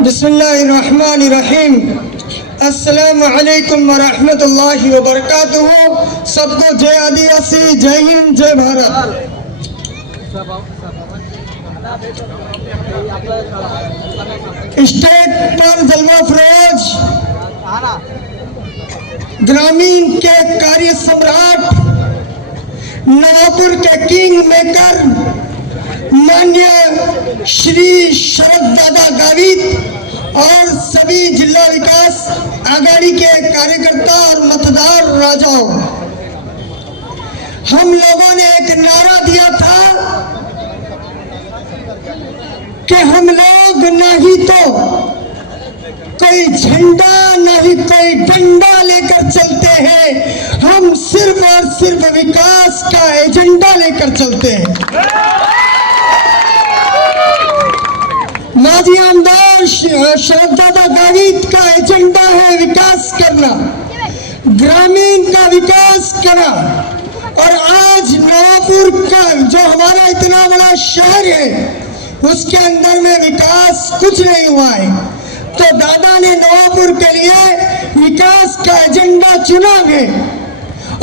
बिस्मिल्लाहिर्रहमानिर्रहीम। अस्सलामु अलैकुम व रहमतुल्लाहि व बरकातुहू। सबको जय आदिवासी, जय हिंद, जय भारत। स्टेट पर जलवा फरोज, ग्रामीण के कार्य सम्राट, नवापुर के किंग मेकर माननीय श्री शरद दादा गावित और सभी जिला विकास आघाड़ी के कार्यकर्ता और मतदार राजाओं, हम लोगों ने एक नारा दिया था कि हम लोग नहीं तो कोई झंडा नहीं कोई डंडा लेकर चलते हैं, हम सिर्फ और सिर्फ विकास का एजेंडा लेकर चलते हैं। माजी आमदार शरद दादा गावित का एजेंडा है विकास करना, ग्रामीण का विकास करना। और आज नवापुर का जो हमारा इतना बड़ा शहर है उसके अंदर में विकास कुछ नहीं हुआ है, तो दादा ने नवापुर के लिए विकास का एजेंडा चुना है।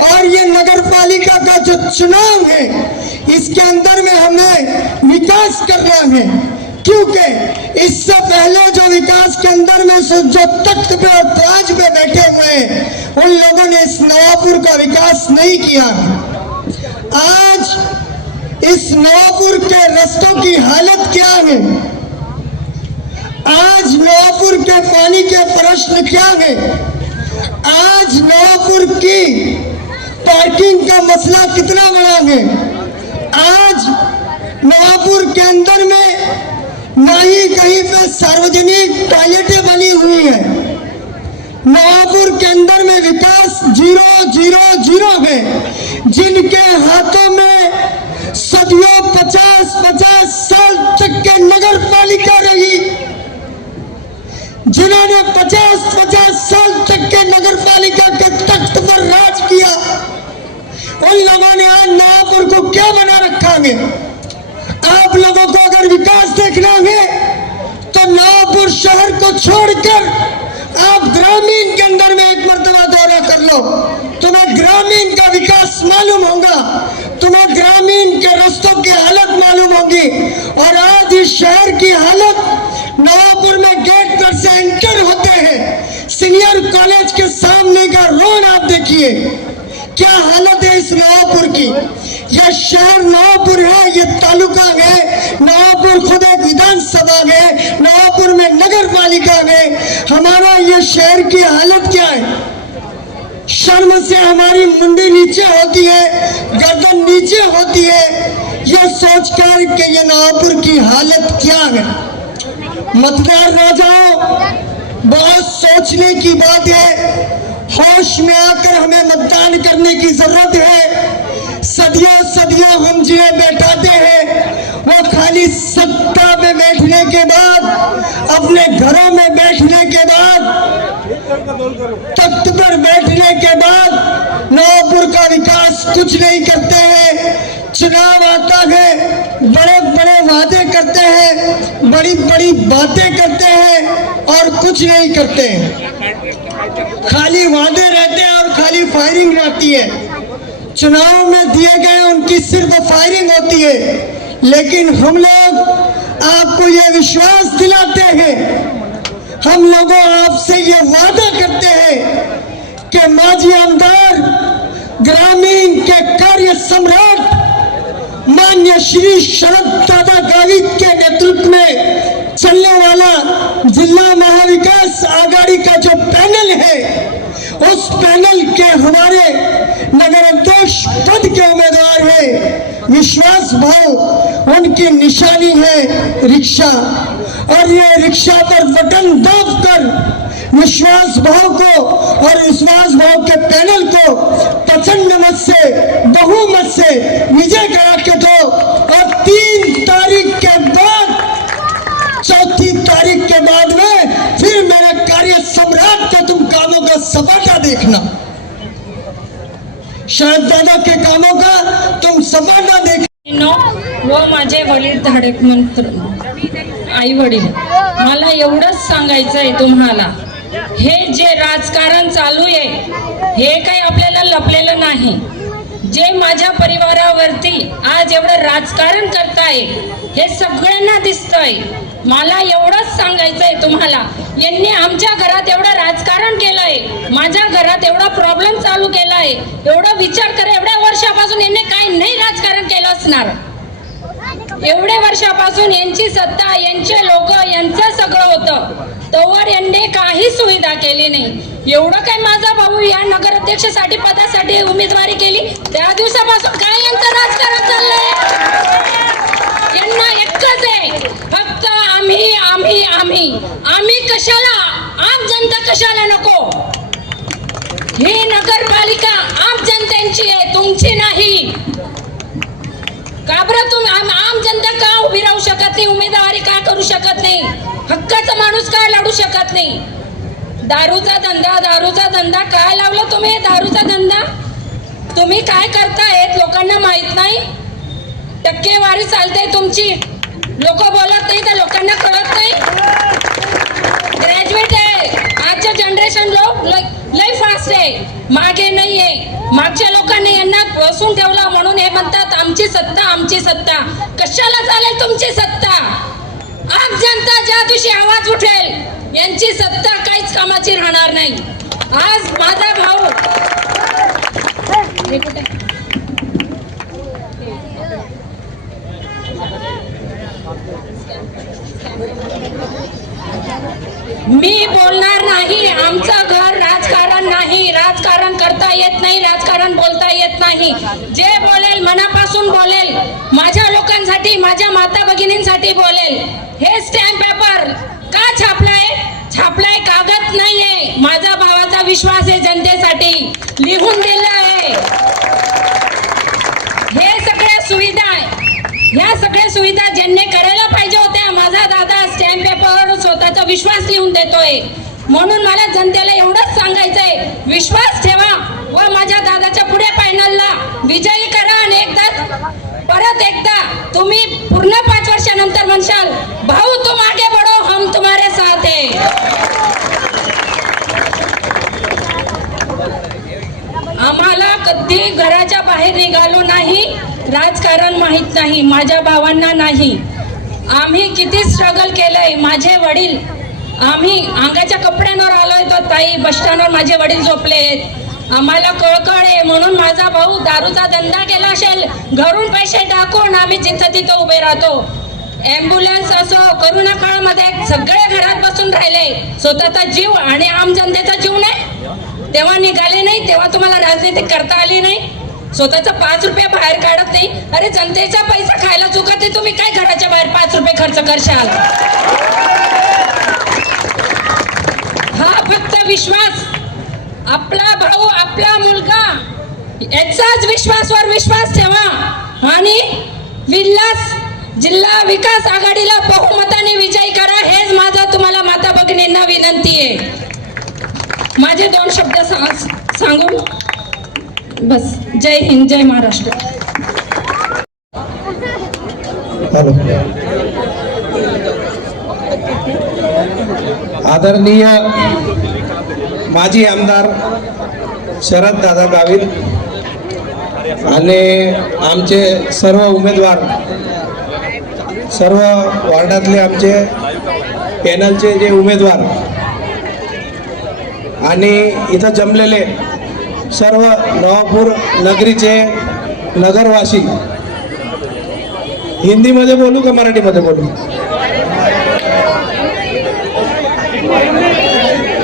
और ये नगर पालिका का जो चुनाव है इसके अंदर में हमें विकास करना है, क्योंकि इससे पहले जो विकास के अंदर में जो तख्त पे और ताज पे बैठे हुए हैं उन लोगों ने इस नवापुर का विकास नहीं किया। आज इस नवापुर के रास्तों की हालत क्या है, आज नवापुर के पानी के प्रश्न क्या है, आज नवापुर की पार्किंग का मसला कितना बड़ा है, आज नवापुर के अंदर में ना ही कहीं पे सार्वजनिक टॉयलेटें बनी हुई है, नवापुर के अंदर में विकास 0-0-0 है। जिनके हाथों में सदियों 50-50 साल तक के नगर पालिका रही, जिन्होंने 50-50 साल तक के नगर पालिका के तख्त पर राज किया, उन लोगों ने आज नवापुर को क्या बना रखा है। आप लोगों को अगर विकास देखना है तो नवापुर शहर को छोड़कर आप ग्रामीण के अंदर में एक मर्तबा दौरा कर लो, तुम्हें ग्रामीण का विकास मालूम होगा, तुम्हें ग्रामीण के रास्तों की हालत मालूम होगी। और आज इस शहर की हालत, नवापुर में गेट पर से एंटर होते हैं, सीनियर कॉलेज के सामने का रोड आप देखिए, क्या हालत है इस नवापुर की। यह शहर नवापुर है, ये तालुका है, नवापुर खुद एक विधानसभा है, नवापुर में नगर पालिका है। हमारा ये शहर की हालत क्या है, शर्म से हमारी मुंडी नीचे होती है, गर्दन नीचे होती है, ये सोचकर कि ये नवापुर की हालत क्या है। मतदार राजाओं, बहुत सोचने की बात है, होश में आकर हमें मतदान करने की जरूरत है। सदियों सदियों हम जिन्हें बैठाते हैं वो खाली सत्ता पे बैठने के बाद, अपने घरों में बैठने के बाद, तख्त पर बैठने के बाद नवापुर का विकास कुछ नहीं करते हैं। चुनाव आता है, बड़े बड़े वादे करते हैं, बड़ी बड़ी बातें करते हैं और कुछ नहीं करते हैं, खाली वादे रहते हैं और खाली फायरिंग रहती है। चुनाव में दिए गए उनकी सिर्फ फायरिंग होती है। लेकिन हम लोग आपको ये विश्वास दिलाते हैं, हम लोगों आपसे ये वादा करते हैं कि माजी आमदार, ग्रामीण के कार्य सम्राट माननीय श्री शरद दादा गावित के नेतृत्व में चलने वाला जिला महाविकास आघाड़ी का जो पैनल है, उस पैनल के हमारे नगर अध्यक्ष पद के उम्मीदवार है विश्वास भाव, उनकी निशानी है रिक्शा। और ये रिक्शा पर बटन दबाकर विश्वास भाव को और विश्वास भाव के पैनल को प्रचंड मत से, बहुमत से विजय करा के दो। और 3 तारीख के बाद, 4 तारीख के बाद में फिर मेरे कार्य सम्राट को तुम कामों का सपाटा देखना, शरद दादा के कामों का तुम सपाटा देखना। व माझे वडील धाडक मंत्र आई वडील, मला एवढंच सांगायचं आहे तुम्हाला, हे जे राजकारण चालू आहे हे काही आपल्याला लपलेलं नाही. जे माझ्या परिवारावरती आज एवढं राजकारण करताय हे सगळ्यांना दिसतंय. मला एवढंच सांगायचंय तुम्हाला, यांनी आमच्या घरात एवढं राजकारण केलंय, माझ्या घरात एवढा प्रॉब्लेम चालू केलाय. एवढं विचार करा, एवढ्या वर्षापासून यांनी काही नाही राजकारण केलं असणार. एवढ्या वर्षापासून यांची सत्ता, यांचे लोक, यांचं सगळं होतं, तोवर यांनी काही सुविधा केली नाही. एवढं काय माझा भाऊ या नगराध्यक्षासाठी पदासाठी उमेदवारी केली, त्या दिवसापासून काय यांचं राजकारण चाललंय. यांना एकच आहे, फक्त आम्ही आम्ही आम्ही आम्ही. कशाला? आम जनता कशाला नको? ही नगरपालिका आम जनतेची आहे, तुमची नाही. का बरं तुम्ही आम जनता का उभी राहू शकत नाही? उमेदवारी का करू शकत नाही? हक्काचा माणूस का लढू शकत नाही? दारूचा धंदा काय लावलं तुम्ही? दारूचा धंदा तुम्ही काय करतायत लोकांना माहित नाही. टक्केवारी चालते तुमची, लोक बोलत नाही तर लोकांना कळत नाही. ग्रॅज्युएट आहे आजच्या जनरेशन, लोक लय फास्ट आहे, मागे नाही आहे. मागच्या लोकांनी यांना बसून ठेवलं म्हणून हे म्हणतात आमची सत्ता आमची सत्ता. कशाला चालेल तुमची सत्ता? आम जनता ज्या दिवशी आवाज उठेल यांची सत्ता काहीच कामाची राहणार नाही. आज माझा भाऊ मी बोलणार नाही. आमचं घर राजकारण नाही, राजकारण करता येत नाही, राजकारण बोलता येत नाही. जे बोलेल मनापासून बोलेल, माझ्या लोकांसाठी, माझ्या माता भगिनींसाठी बोलेल. हे स्टॅम्प पेपर का छापलाय कागद नाहीये. माझा भावाचा विश्वास आहे जनतेसाठी, लिहून दिलं आहे. हे सगळ्या सुविधा, ह्या सगळ्या सुविधा ज्यांनी करायला पाहिजे होत्या, माझा दादा स्टॅम्प पेपरवर स्वतःचा विश्वास लिहून देतोय. म्हणून मला जनतेला एवढंच सांगायचंय, विश्वास ठेवा व माझ्या दादाच्या पुढे पॅनलला विजयी करा. आणि परत एकदा तुम्ही पूर्ण 5 वर्षानंतर म्हणशाल, भाऊ तुम आगे बढ़ो, हम तुम्हारे साथ है. आम्हाला कधी घराच्या बाहेर निघालो नाही, राजकारण माहित नाही, माझ्या भावांना नाही. आम्ही किती स्ट्रगल केलंय. माझे वडील, आम्ही अंगाच्या कपड्यांवर आलोय, तो ताई बस स्टँडवर माझे वडील झोपलेत. आम्हाला कळकळ आहे म्हणून माझा भाऊ दारूचा धंदा केला असेल, घरून पैसे टाकून आम्ही जिथं तिथं उभे राहतो. ॲम्ब्युलन्स असो, करोना काळामध्ये सगळे घरात बसून राहिले. स्वतःचा जीव आणि आम जनतेचा जीव नाही तेव्हा निघाले नाही, तेव्हा तुम्हाला राजनीती करता आली नाही. स्वतःचा 5 रुपये बाहेर काढत नाही. अरे जनतेचा पैसा खायला चुकत नाही, तुम्ही काय घराच्या बाहेर 5 रुपये खर्च करशाल? हा फक्त विश्वास, आपला भाऊ, आपला मुलगा, याचाच विश्वासवर विश्वास ठेवा आणि विल्हास जिल्हा विकास आघाडीला बहुमताने विजयी करा. हेच माझा तुम्हाला माता भगिनींना विनंती आहे. माझे 2 शब्द सांगून बस. जय हिंद, जय महाराष्ट्र. आदरणीय माजी आमदार शरद दादा गावित आणि आमचे सर्व उमेदवार, सर्व वार्डातले आमचे पॅनलचे जे उमेदवार आणि इथं जमलेले सर्व नवापूर नगरीचे नगरवासी. हिंदीमध्ये बोलू का मराठीमध्ये बोलू?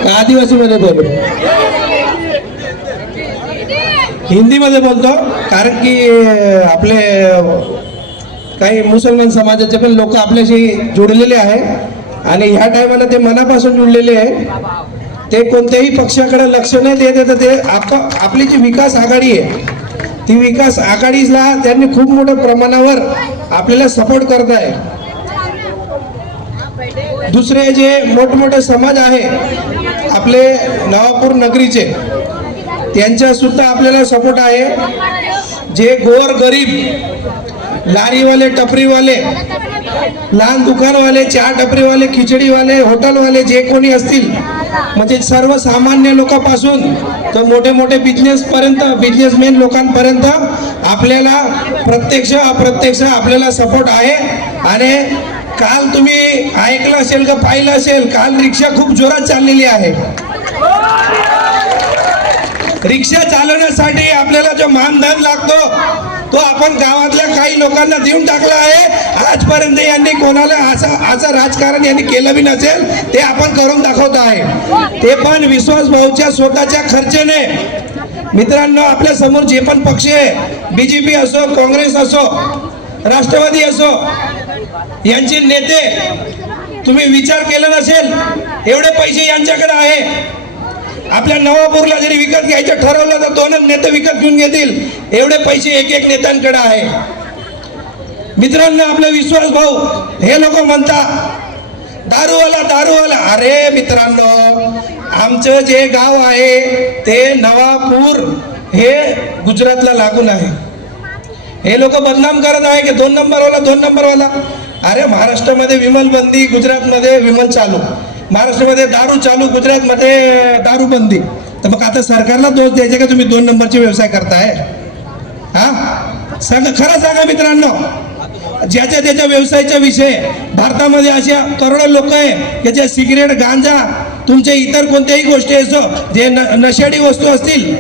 का आदिवासीमध्ये बोलू? हिंदीमध्ये बोलतो, कारण की आपले काही मुसलमान समाजाचे पण लोक आपल्याशी जोडलेले आहे आणि ह्या टायमाला ते मनापासून जुळलेले आहे. ते कोणत्याही पक्षाकडे लक्ष नाही देत. ते आपली जी विकास आघाडी आहे, ती विकास आघाडीला त्यांनी खूप मोठ्या प्रमाणावर आपल्याला सपोर्ट करत आहे. दुसरे जे मोठमोठे समाज आहे आपले नवापूर नगरीचे, त्यांचा सुद्धा आपल्याला सपोर्ट आहे. जे गोर गरीब लारीवाले, टपरीवाले, लहान दुकानवाले, चहा टपरीवाले, खिचडीवाले, हॉटेलवाले जे कोणी असतील, म्हणजे सर्वसामान्य लोकांपासून तर मोठे मोठे बिझनेसमॅन लोकांपर्यंत आपल्याला प्रत्यक्ष अप्रत्यक्ष आपल्याला सपोर्ट आहे. आणि काल तुम्ही ऐकलं असेल का पाहिलं असेल, काल रिक्षा खूप जोरात चाललेली आहे. रिक्षा चालवण्यासाठी आपल्याला जो मानधन लागतो तो आपण गावातल्या काही लोकांना देऊन टाकला आहे. आजपर्यंत यांनी कोणाला असं राजकारण यांनी केलं बी नसेल, ते आपण करून दाखवत आहे, ते पण विश्वास भाऊच्या स्वतःच्या खर्चाने. मित्रांनो, आपल्या समोर जे पण पक्ष आहे, बीजेपी असो, काँग्रेस असो, राष्ट्रवादी असो, यांचे नेते तुम्ही विचार केला नसेल, एवढे पैसे यांच्याकडे आहे. आपल्या नवापूरला जरी विकत घ्यायचं ठरवलं तर 2 नेते विकत घेऊन घेतील, एवढे पैसे एक नेत्यांकडे आहे. मित्रांनो, आपले विश्वास भाऊ हे लोक म्हणतात दारूवाला. अरे मित्रांनो, आमचं जे गाव आहे ते नवापूर हे गुजरातला लागून आहे. हे लोक बदनाम करत आहे की 2 नंबरवाला. अरे महाराष्ट्रामध्ये विमल बंदी, गुजरातमध्ये विमल चालू, महाराष्ट्रामध्ये दारू चालू, गुजरातमध्ये दारू बंदी. तर मग आता सरकारला दोष द्यायचे का तुम्ही 2 नंबरचे व्यवसाय करताय? हा सांगा, खरं सांगा मित्रांनो. ज्याच्या त्याच्या व्यवसायाचा विषय, भारतामध्ये अशा करोडो लोक आहे ज्याच्या सिगरेट, गांजा, तुमच्या इतर कोणत्याही गोष्टी असो, जे नशेडी वस्तू असतील,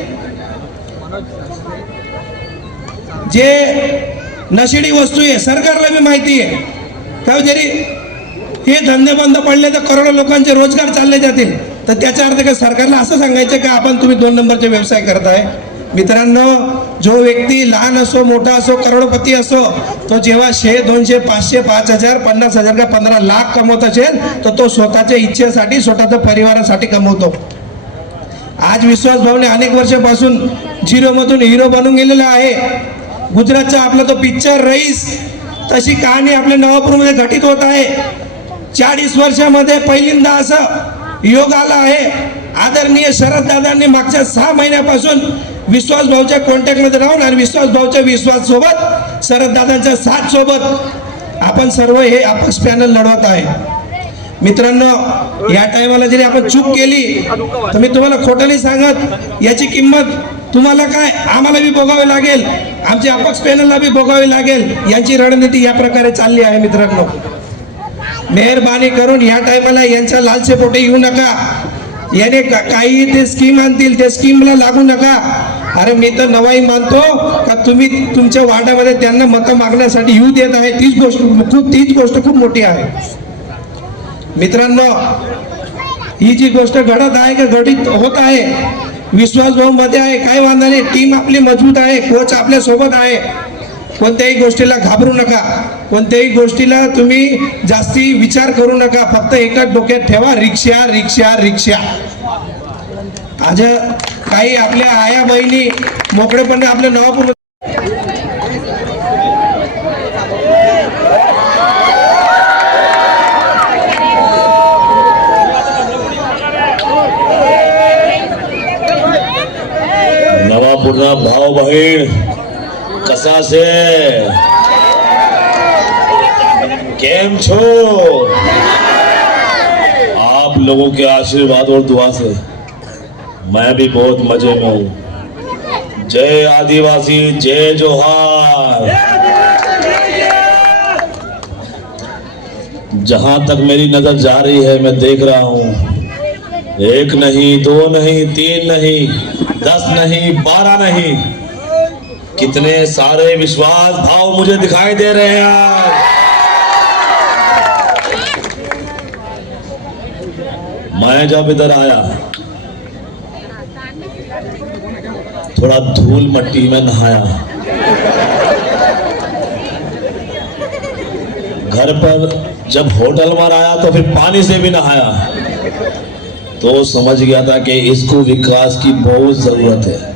जे नशेडी वस्तू आहे, सरकारला बी माहिती आहे का जरी हे धंदे बंद पडले तर करोडो लोकांचे रोजगार चालले जातील. तर त्याचा अर्थ काय सरकारला असं सांगायचं का आपण तुम्ही 2 नंबरचे व्यवसाय करताय? मित्रांनो, जो व्यक्ती लहान असो, मोठा असो, करोडपती असो, तो जेव्हा 100, 200, 500, 5000, 50,000 का 15 लाख कमवत असेल तर तो स्वतःच्या इच्छेसाठी, स्वतःच्या परिवारासाठी कमवतो. आज विश्वास भाऊने अनेक वर्षापासून झिरोमधून हिरो बनून गेलेला आहे. गुजरातचा आपला तो पिक्चर रईस, तशी कहाणी आपल्या नवापूरमध्ये घटित होत आहे. 40 वर्षामध्ये पहिल्यांदा असं योग आला आहे. आदरणीय शरद दादांनी मागच्या 6 महिन्यापासून विश्वास भाऊच्या कॉन्टॅक्टमध्ये राहून आणि विश्वास भाऊच्या विश्वास सोबत, शरद दादांच्या साथ सोबत आपण सर्व हे अपक्ष पॅनल लढवत आहे. मित्रांनो, या टायमाला जरी आपण चूक केली तर मी तुम्हाला खोटं नाही सांगत, याची किंमत तुम्हाला काय, आम्हाला बी भोगावी लागेल, आमच्या अपक्ष पॅनलला बी भोगावी लागेल. यांची रणनीती या प्रकारे चालली आहे. मित्रांनो, मेहरबानी करून या टायमाला यांच्या लालसेपोटे येऊ नका. याने काही ते स्कीम आणतील, ते स्कीमला लागू नका. अरे मी तर नवाई मानतो का तुम्ही तुमच्या वार्डामध्ये त्यांना मतं मागण्यासाठी येऊ देत आहे, तीच गोष्ट खूप मोठी आहे. मित्रांनो, ही जी गोष्ट घडत आहे का घटित होत आहे, विश्वास भाऊ मध्ये आहे, काय वांधा नाही. टीम आपली मजबूत आहे, कोच आपल्या सोबत आहे. कोणत्याही गोष्टीला घाबरू नका, कोणत्याही गोष्टीला तुम्ही जास्ती विचार करू नका. फक्त एकच डोक्यात ठेवा, रिक्षा रिक्षा रिक्षा. आज काही आपल्या आया बहिणी मोकळेपणे आपल्या नवापूर नवापूरना भाव बहीण कसा से केम छो? आप लोगों के आशीर्वाद और दुआ से मैं भी बहुत मजे में हूँ. जय आदिवासी, जय जोहार. जहां तक मेरी नजर जा रही है मैं देख रहा हूँ, 1 नहीं, 2 नहीं, 3 नहीं, 10 नहीं, 12 नहीं, कितने सारे विश्वास भाव मुझे दिखाई दे रहे हैं. मैं जब इधर आया थोड़ा धूल मट्टी में नहाया, घर पर जब होटल में आया तो फिर पानी से भी नहाया, तो समझ गया था कि इसको विकास की बहुत जरूरत है.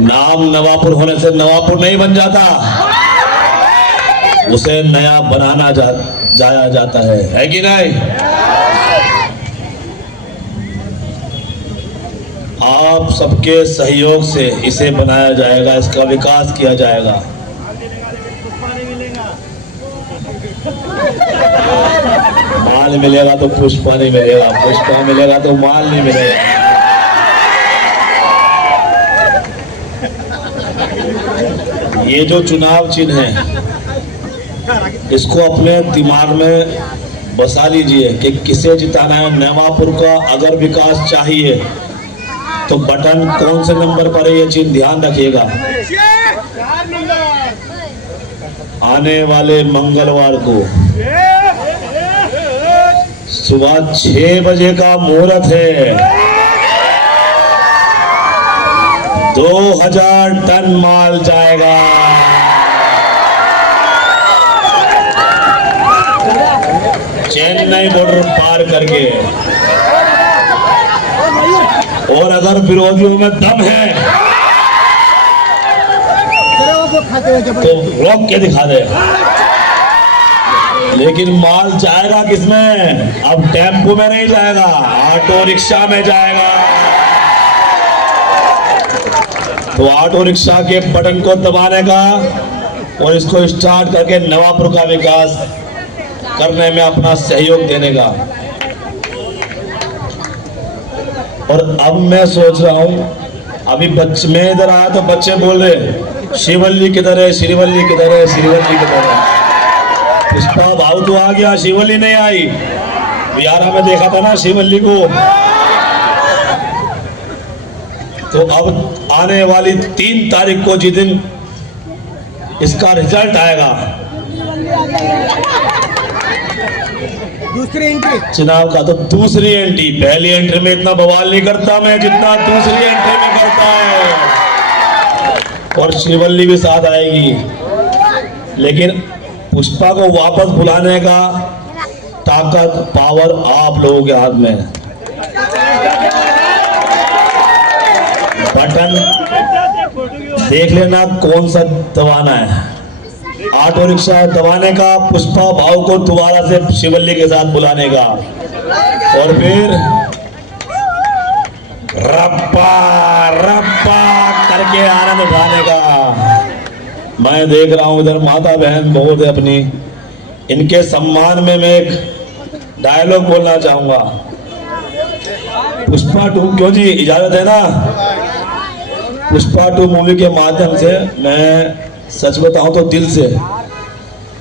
नाम नवापुर होने से नवापुर नहीं बन जाता, उसे नया बनाना जाया जाता है कि नहीं? आप सबके सहयोग से इसे बनाया जाएगा, इसका विकास किया जाएगा. माल मिलेगा तो पुष्पा नहीं मिलेगा, पुष्पा मिलेगा तो माल नहीं मिलेगा। ये जो चुनाव चिन्ह है इसको अपने दिमाग में बसा लीजिए कि किसे जिताना है। नवापुर का अगर विकास चाहिए तो बटन कौन से नंबर पर है ये चीज ध्यान रखिएगा। आने वाले मंगलवार को सुबह 6 बजे का मुहूर्त है। 2000 टन माल जाएगा। चेन्नई बॉर्डर पार करके। और अगर विरोधियों में दम है तो रोक के दिखा दे। लेकिन माल जाएगा किसमें? अब टेम्पो में नहीं जाएगा, ऑटो रिक्शा में जाएगा। तो ऑटो रिक्शा के बटन को दबाने का और इसको स्टार्ट करके नवापुर का विकास करने में अपना सहयोग देने का। और अब मैं सोच रहा हूं, अभी बच्चे मैं इधर आया तो बच्चे बोल रहे शिवल्ली किधर है, श्रीवल्ली किधर है, श्रीवल्ली किधर है। पुष्पा भाव तो आ गया, शिवल्ली नहीं आई। बिहारा में देखा था ना शिवल्ली को। तो अब आने वाली 3 तारीख को जिस दिन इसका रिजल्ट आएगा, दूसरी एंट्री चुनाव का, तो दूसरी एंट्री, पहली एंट्री में इतना बवाल नहीं करता मैं जितना दूसरी एंट्री में करता है। और श्रीवल्ली भी साथ आएगी। लेकिन पुष्पा को वापस बुलाने का ताकत, पावर आप लोगों के हाथ में है। बटन देख लेना कौन सा दबाना है। ऑटो रिक्शा दबाने का, पुष्पा भाव को दोबारा से शिवल्ली के साथ बुलाने का, और फिर रप्पा रप्पा करके आनंद उठाने का। मैं देख रहा हूं इधर माता बहन बहुत है अपनी, इनके सम्मान में मैं एक डायलॉग बोलना चाहूंगा। पुष्पा 2 क्यों जी, इजाजत है ना? पुष्पा 2 मूवी के माध्यम से मैं सच बताऊं तो दिल से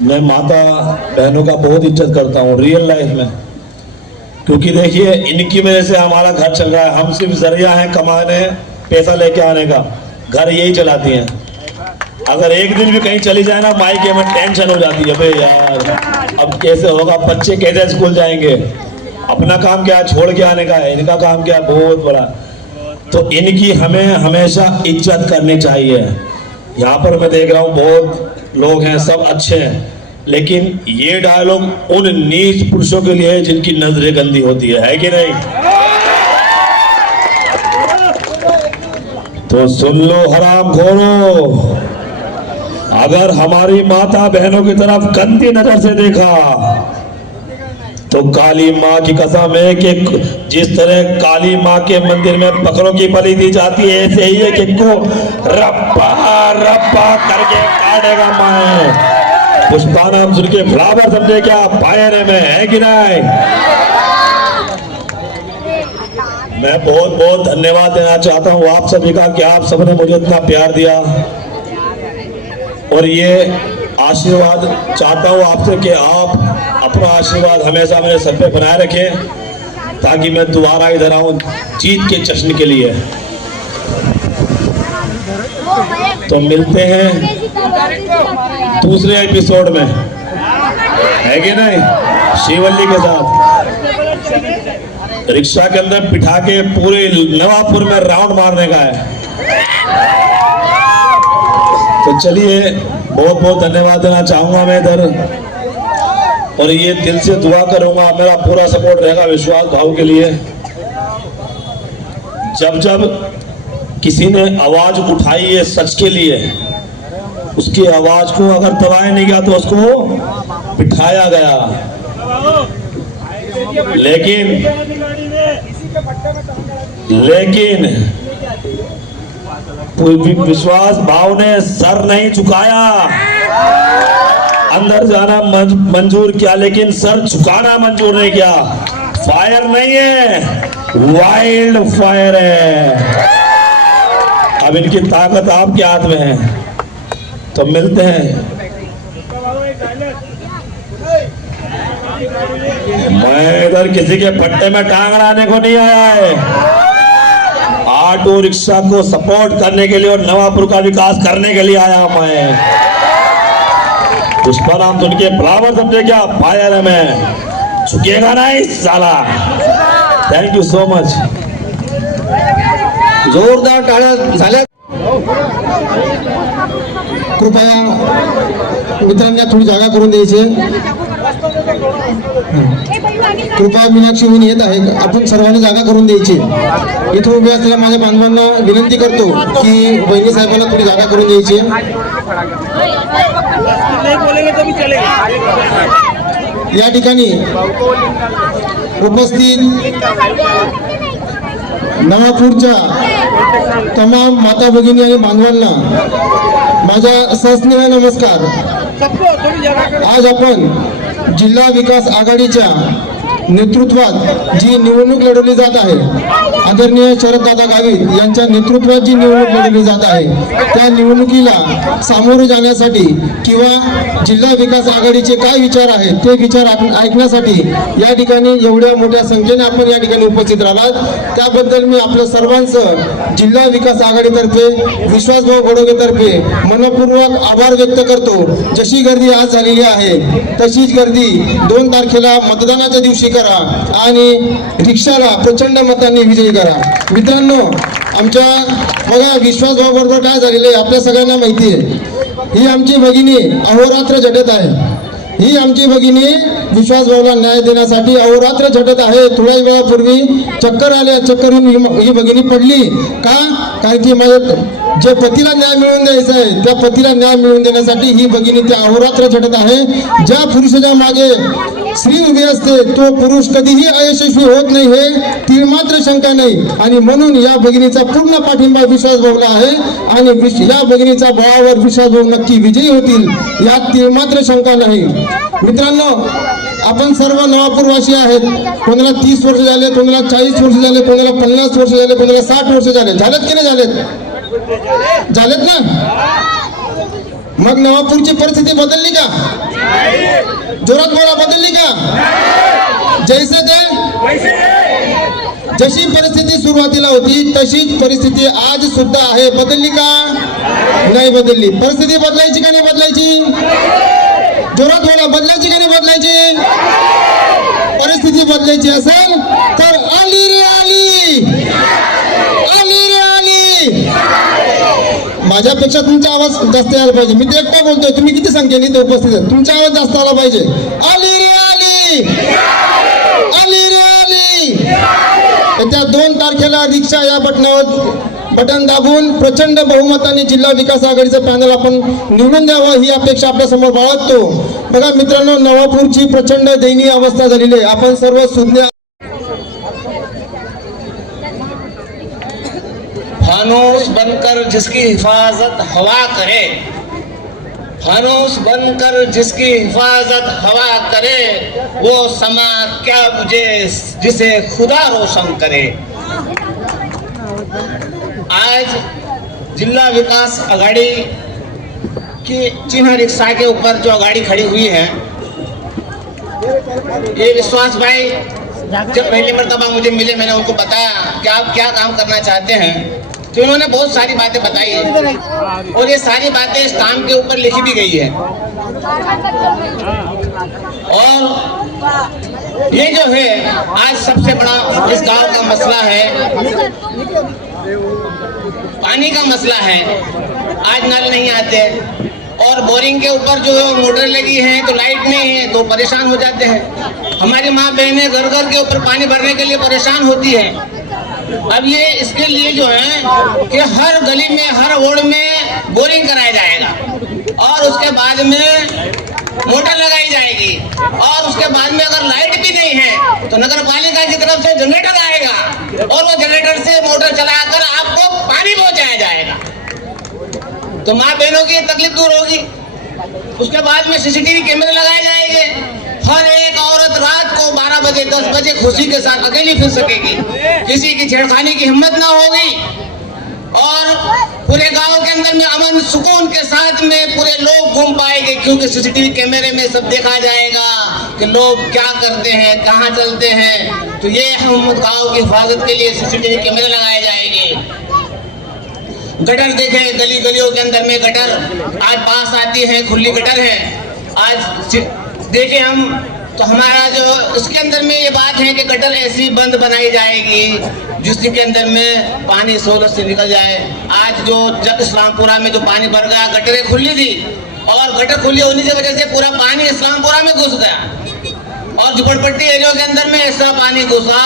मैं माता बहनों का बहुत इज्जत करता हूं रियल लाइफ में। क्योंकि देखिए इनकी वजह से हमारा घर चल रहा है। हम सिर्फ जरिया हैं कमाने, पैसा लेके आने का, घर यही चलाती हैं। अगर एक दिन भी कहीं चली जाए ना मायके में टेंशन हो जाती है, भाई यार अब कैसे होगा, बच्चे कैसे स्कूल जाएंगे, अपना काम क्या छोड़ के आने का है, इनका काम क्या बहुत बड़ा। तो इनकी हमें हमेशा इज्जत करनी चाहिए। यहाँ पर मैं देख रहा हूँ बहुत लोग हैं, सब अच्छे हैं, लेकिन ये डायलॉग उन नीच पुरुषों के लिए है जिनकी नजरें गंदी होती है कि नहीं? तो सुन लो हराम खोरो, अगर हमारी माता बहनों की तरफ गंदी नजर से देखा तो काली माँ की कसम है कि जिस तरह काली माँ के मंदिर में बकरों की बलि दी जाती है, ऐसे ही है कि को रप्पा रप्पा करके काटेगा माँ। पुष्पा नाम सुन के फ्लावर समझे क्या पायरे में, है कि नहीं? मैं बहुत बहुत धन्यवाद देना चाहता हूँ आप सभी का कि आप सबने मुझे इतना प्यार दिया, और ये आशीर्वाद चाहता हूँ आपसे कि आप अपना आशीर्वाद हमेशा मेरे सर पे बनाए रखें, ताकि मैं दोबारा इधर आऊं जीत के जश्न के लिए। तो मिलते हैं दूसरे एपिसोड में, है कि नहीं? शिवल्ली के साथ रिक्शा के अंदर बिठा के पूरे नवापुर में राउंड मारने का है। तो चलिए, बहुत बहुत धन्यवाद देना चाहूंगा मैं इधर, और ये दिल से दुआ करूंगा मेरा पूरा सपोर्ट रहेगा विश्वास भाव के लिए। जब जब किसी ने आवाज उठाई है सच के लिए, उसकी आवाज को अगर दबाया नहीं गया तो उसको बिठाया गया। लेकिन विश्वास भाव ने सर नहीं झुकाया। अंदर जाना मंजूर किया, लेकिन सर झुकाना मंजूर नहीं किया। फायर नहीं है, वाइल्ड फायर है। अब इनकी ताकत आपके हाथ में है। तो मिलते हैं। मैं इधर किसी के पट्टे में टांग अड़ाने को नहीं आया है। ऑटो रिक्शा को सपोर्ट करने के लिए और नवापुर का विकास करने के लिए आया मैं। पुष्पाराम तो उनके बराबर समझे क्या? फायर है, मैं झुकेगा नहीं साला। Thank you so much. जोरदार टाळ्या झाल्या। कृपया मित्रांना थोडी जागा करून द्यायची। कृपया मीनाक्षी वहिनी येत आहे, आपण सर्वांनी जागा करून द्यायची। इथे उभे असलेल्या माझ्या बांधवांना विनंती करतो की वहिनी साहेबांना थोडी जागा करून द्यायची। या ठिकाणी उपस्थित नवापूरच्या तमाम माता भगिनी आणि बांधवांना माझा सस्नेह नमस्कार। आज आपण जिल्हा विकास आघाडीच्या नेतृत्वात जी निवडणूक लढवली जात आहे, आदरणीय शरददादा गावित यांच्या नेतृत्वात जी निवडणूक लढवली जात आहे, त्या निवडणुकीला सामोरे जाण्यासाठी किंवा जिल्हा विकास आघाडीचे काय विचार आहेत ते विचार ऐकण्यासाठी या ठिकाणी एवढ्या मोठ्या संख्येने आपण या ठिकाणी उपस्थित राहिलात, त्याबद्दल मी आपल्या सर्वांचं जिल्हा विकास आघाडीतर्फे, विश्वासभाऊ घोडकेतर्फे मनपूर्वक आभार व्यक्त करतो। जशी गर्दी आज झालेली आहे तशीच गर्दी 2 तारखेला मतदानाच्या दिवशी करा आणि रिक्षाला प्रचंड मतांनी विजयी करा। मित्रांनो, आमच्या बघा विश्वासभाऊ बरोबर काय झालेलं आहे आपल्या सगळ्यांना माहिती आहे। ही आमची भगिनी अहोरात्र झटत आहे। ही आमची भगिनी विश्वासभाऊला न्याय देण्यासाठी अहोरात्र झटत आहे। थोड्या वेळापूर्वी चक्कर आल्या, चक्करून ही भगिनी पडली का? कारण की माझ्या जे पतीला न्याय मिळवून द्यायचा आहे त्या पतीला न्याय मिळवून देण्यासाठी ही भगिनी त्या अहोरात्र झटत आहे। ज्या पुरुषाच्या मागे स्त्री उभी असते तो पुरुष कधीही अयशस्वी होत नाही, हे ती मात्र शंका नाही। आणि म्हणून या भगिनीचा पूर्ण पाठिंबा विश्वासभाऊला आहे आणि या भगिनीचा बळावर विश्वासभाऊ नक्की विजयी होतील, यात ती मात्र शंका नाही। मित्रांनो, आपण सर्व नवापूरवासी आहेत। कोणाला 30 वर्ष झाले, कोणाला 40 वर्ष झाले, कोणाला 50 वर्ष झाले, कोणाला 60 वर्ष झाले। झालेत की नाही झालेत ना? मग नवापूरची परिस्थिती बदलली का? जोरात बोला, बदलली का? जैसे ते जशी परिस्थिती सुरुवातीला होती तशीच परिस्थिती आज सुद्धा आहे। बदलली का? नाही बदलली। परिस्थिती बदलायची का नाही बदलायची? जोरात बोला, बदलायची का नाही बदलायची? परिस्थिती बदलायची असेल तर आली रे आली, आली रे आली। माझ्यापेक्षा तुमचा आवाज जास्त यायला पाहिजे। मी ते एकटा बोलतोय, तुम्ही किती संख्येने इथे उपस्थित आहेत, तुमचा आवाज जास्त आला पाहिजे। आली रे आली, आली रे आली। येत्या 2 तारखेला रिक्षा या बटन दाबून प्रचंड बहुमताने जिल्हा विकास आघाडीचं पॅनल आपण निवडून द्यावं ही अपेक्षा आपल्या समोर बाळगतो। बघा मित्रांनो, नवापूरची प्रचंड दयनीय अवस्था झालेली आहे। आपण सर्व सुज्ञ फानूस बनकर जिसकी हिफाजत हवा करे, फानूस बनकर जिसकी हिफाजत हवा करे, वो समा क्या बुझे जिसे खुदा रोशन करे। आज जिला विकास आघाड़ी की चिन्ह रिक्शा के ऊपर जो गाड़ी खड़ी हुई है, ये विश्वास भाई जब पहली मर्तबा मुझे मिले, मैंने उनको बताया कि आप क्या काम करना चाहते हैं, तो इन्होंने बहुत सारी बातें बताई है और ये सारी बातें स्टाम्प के ऊपर लिखी भी गई है। और ये जो है आज सबसे बड़ा इस गांव का मसला है, पानी का मसला है। आज नल नहीं आते और बोरिंग के ऊपर जो मोटर लगी है तो लाइट नहीं है तो परेशान हो जाते हैं। हमारी माँ बहनें घर घर के ऊपर पानी भरने के लिए परेशान होती है। अब ये इसके लिए जो है कि हर गली में, हर वार्ड में बोरिंग कराया जाएगा और उसके बाद में मोटर लगाई जाएगी और उसके बाद में अगर लाइट भी नहीं है तो नगर पालिका की तरफ से जनरेटर आएगा और वो जनरेटर से मोटर चलाकर आपको पानी पहुंचाया जाएगा। तो माँ बहनों की तकलीफ दूर होगी उसके बाद में सीसीटीवी कैमरे लगाए जाएंगे। हर एक औरत रात को 12 बजे 10 बजे खुशी के साथ अकेली फिर सकेगी, किसी की छेड़खानी की हिम्मत ना होगी, और पूरे गांव के अंदर में अमन सुकून के साथ में पूरे लोग घूम पाएंगे, क्योंकि सीसीटीवी कैमरे में सब देखा जाएगा कि लोग क्या करते हैं, कहाँ चलते हैं। तो ये हम गांव की हिफाजत के लिए सीसीटीवी कैमरे लगाए जाएंगे। गटर देखें, गली गलियों के अंदर में गटर आज पास आती है, खुली गटर है। आज देखें हम तो हमारा जो उसके अंदर में ये बात है कि गटर ऐसी बंद बनाई जाएगी जिसके अंदर में पानी सहूलत से निकल जाए। आज जो जब इस्लामपुरा में जो पानी भर गया, गटरें खुली थी और गटर खुली होने की वजह से पूरा पानी इस्लामपुरा में घुस गया और झुपड़पट्टी एरिया के अंदर में ऐसा पानी घुसा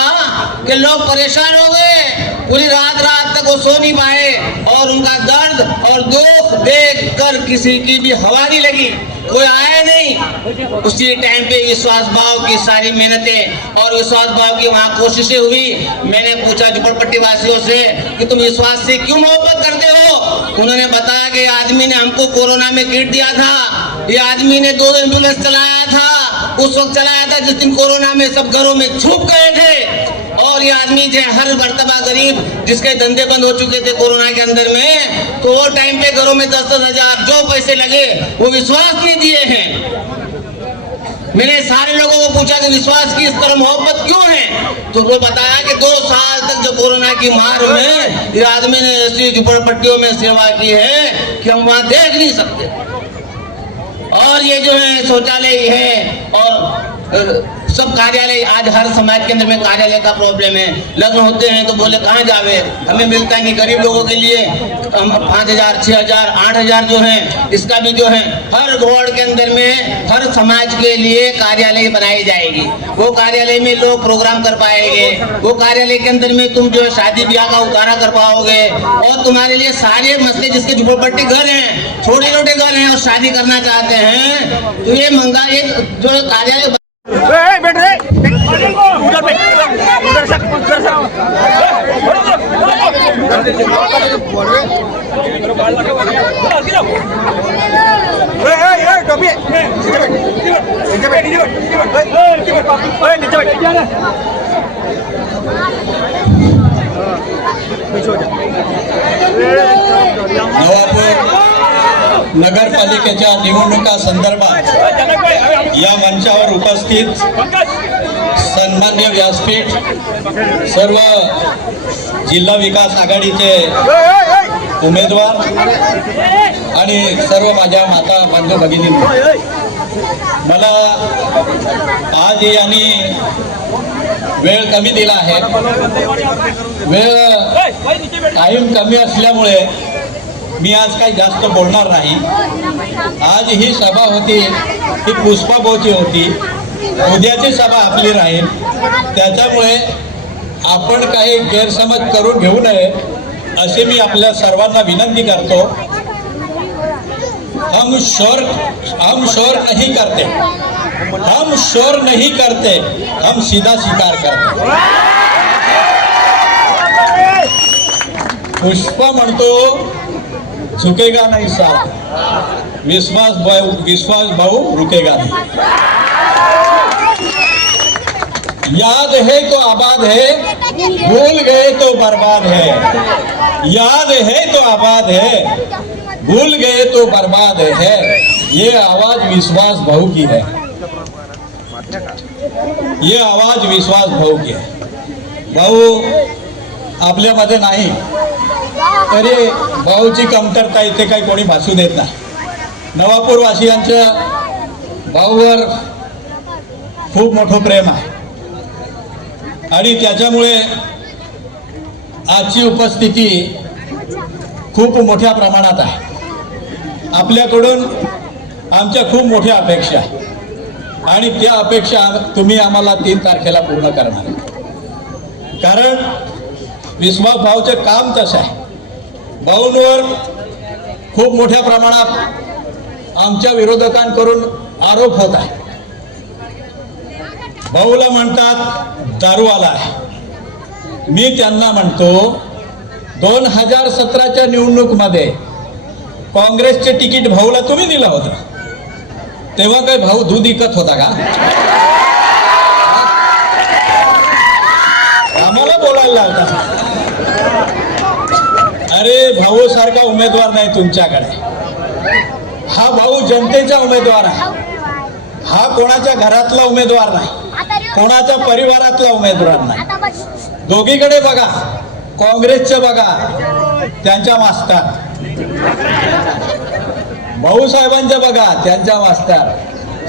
कि लोग परेशान हो गए। पूरी रात तक वो सो नहीं पाए और उनका दर्द और दुख देख कर किसी की भी हवा नहीं लगी, कोई आया नहीं। उसी टाइम पे विश्वास भाव की सारी मेहनतें और विश्वास भाव की वहाँ कोशिशें हुई। मैंने पूछा झुपड़पट्टी वासियों से कि तुम विश्वास से क्यों मोहब्बत करते हो? उन्होंने बताया कि आदमी ने हमको कोरोना में किट दिया था, ये आदमी ने 2 एम्बुलेंस चलाया था, उस वक्त चलाया था जिस दिन कोरोना में सब घरों में छुप गए थे। और ये आदमी जो हर मर्तबा गरीब जिसके धंधे बंद हो चुके थे कोरोना के अंदर में, तो वो टाइम पे घरों में 10-10 हजार जो पैसे लगे वो विश्वास नहीं दिए हैं। मैंने सारे लोगों को पूछा कि विश्वास की इस तरह मोहब्बत क्यों है, तो वो बताया कि 2 साल तक जो कोरोना की मार में ये आदमी ने ऐसी झुपड़पट्टियों में सेवा की है कि हम वहाँ देख नहीं सकते। और ये जो है शौचालय है और सब कार्यालय, आज हर समाज के अंदर में कार्यालय का प्रॉब्लम है। लग्न होते हैं तो बोले कहाँ जावे, हमें मिलता नहीं। गरीब लोगों के लिए हम 5,000, 6,000, 8,000 जो है, इसका भी जो है हर वार्ड के अंदर में हर समाज के लिए कार्यालय बनाई जाएगी। वो कार्यालय में लोग प्रोग्राम कर पाएंगे, वो कार्यालय के अंदर में तुम जो है शादी ब्याह का उतारा कर पाओगे, और तुम्हारे लिए सारे मसले जिसके झुपड़पट्टी घर हैं, छोटे छोटे घर हैं और शादी करना चाहते हैं, तो ये मंगा ये जो कार्यालय नगरपालिकेच्या निवडणुका संदर्भात या मंचावर उपस्थित सन्मान्य व्यासपीठ, सर्व जिल्हा विकास आघाडीचे उमेदवार आणि सर्व माझ्या माता बंधू भगिनींनो, मला आज यांनी वेळ कमी दिला आहे. वेळ टाइम कमी असल्यामुळे मी आज काही जास्त बोलणार नाही. आज ही सभा होती ही पुष्पाभाऊची होती, उद्याची सभा आपली राहील. त्याच्यामुळे आपण काही गैरसमज करून घेऊ नये असे मी आपल्या सर्वांना विनंती करतो. हम शोर नहीं करते, हम शोर नहीं करते, हम सीधा स्वीकार करते. पुष्पा म्हणतो झुकेगा नहीं साला, विश्वास भाऊ रुकेगा नहीं. याद है तो आबाद है, भूल गए तो बर्बाद है. याद है तो आबाद है, भूल गए तो बर्बाद है. ये आवाज विश्वास भाऊ की है, ये आवाज विश्वास भाऊ की है. भाऊ आपल्यामध्ये नाही तरी भाऊची कमतरता इथे काही कोणी भासू देत नाही. नवापूर वासियांचं भाऊवर खूप मोठं प्रेम आहे आणि त्याच्यामुळे आजची उपस्थिती खूप मोठ्या प्रमाणात आहे. आपल्याकडून आमच्या खूप मोठ्या अपेक्षा आणि त्या अपेक्षा तुम्ही आम्हाला 3 तारखेला पूर्ण करणार. कारण विश्वास भाऊचं काम तसं आहे. भाऊंवर खूप मोठ्या प्रमाणात आमच्या विरोधकांकडून आरोप होत आहे. भाऊला म्हणतात दारूवाला आहे. मी त्यांना म्हणतो 2017च्या निवडणुकीमध्ये काँग्रेसचे तिकीट भाऊला तुम्ही दिलं होतं. तेव्हा काही भाऊ दूध विकत होता का? आम्हाला बोलायला लावता. अरे भाऊ सारखा उमेदवार नाही तुमच्याकडे. हा भाऊ जनतेचा उमेदवार आहे. हा कोणाच्या घरातला उमेदवार नाही, कोणाच्या परिवारातला उमेदवार नाही. दोघीकडे बघा, काँग्रेसचं बघा, त्यांच्या मास्तर, भाऊसाहेबांचं बघा, त्यांच्या मास्तर,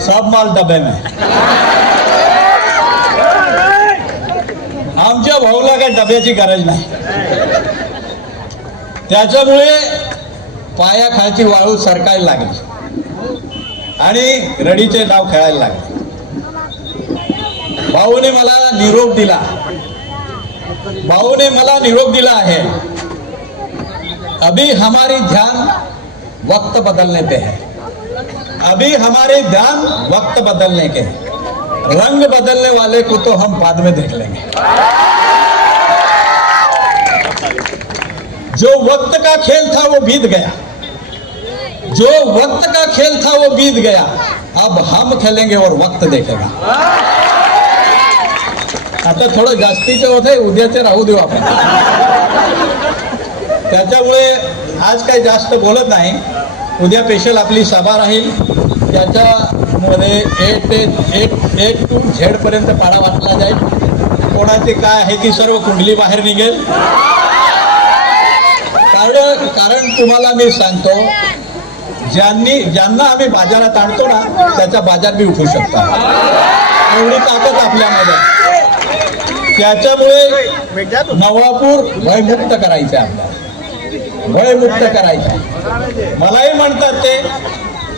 सब माल डबे में. आमच्या भाऊला काही डब्याची गरज नाही. त्याच्यामुळे पायाखालची वाळू सरकायला लागली आणि रडीचे डाव खेळायला लागले. भाऊने मला निरोप दिला, भाऊने मला निरोप दिला आहे, अभी हमारी ध्यान वक्त बदलने पे है, अभी हमारे ध्यान वक्त बदलने के है, रंग बदलने वाले को तो हम बाद में देख लेंगे. जो वक्त का खेल था वो बीत गया, जो वक्त का खेल था वो बीत गया, अब हम खेलेंगे और वक्त देखेगा. आता थोडं जास्तीचं होत आहे, उद्याचे राहू देऊ आपण. त्याच्यामुळे आज काही जास्त बोलत नाही. उद्या स्पेशल आपली सभा राहील, त्याच्यामध्ये A to Z पर्यंत पाडा वाटला जाईल. कोणाचे काय आहे ती सर्व कुंडली बाहेर निघेल. कारण तुम्हाला मी सांगतो, ज्यांना आम्ही बाजारात आणतो ना, त्याचा बाजार बी उठू शकतो. एवढी ताकद आपल्यामध्ये. त्याच्यामुळे नवापूर भयमुक्त करायचं आहे आपल्याला, भयमुक्त करायचं. मलाही म्हणतात ते,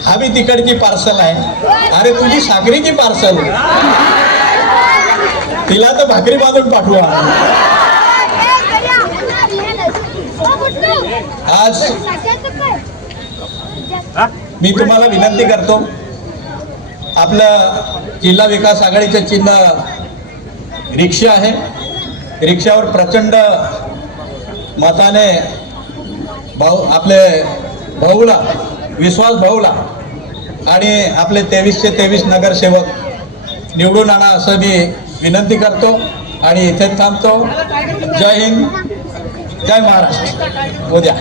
हा बी तिकडची पार्सल आहे. अरे तुझी साखरेची पार्सल, तिला तर भाकरी बांधून पाठवा. आज मी तुम्हाला विनंती करतो, आपलं जिल्हा विकास आघाडीचं चिन्ह रिक्षा आहे. रिक्षावर प्रचंड मताने आपले भाऊला, विश्वास भाऊला आणि आपले 23चे 23 नगरसेवक निवडून आणा असं मी विनंती करतो आणि इथे थांबतो. जय हिंद, जय महाराष्ट्र. उद्या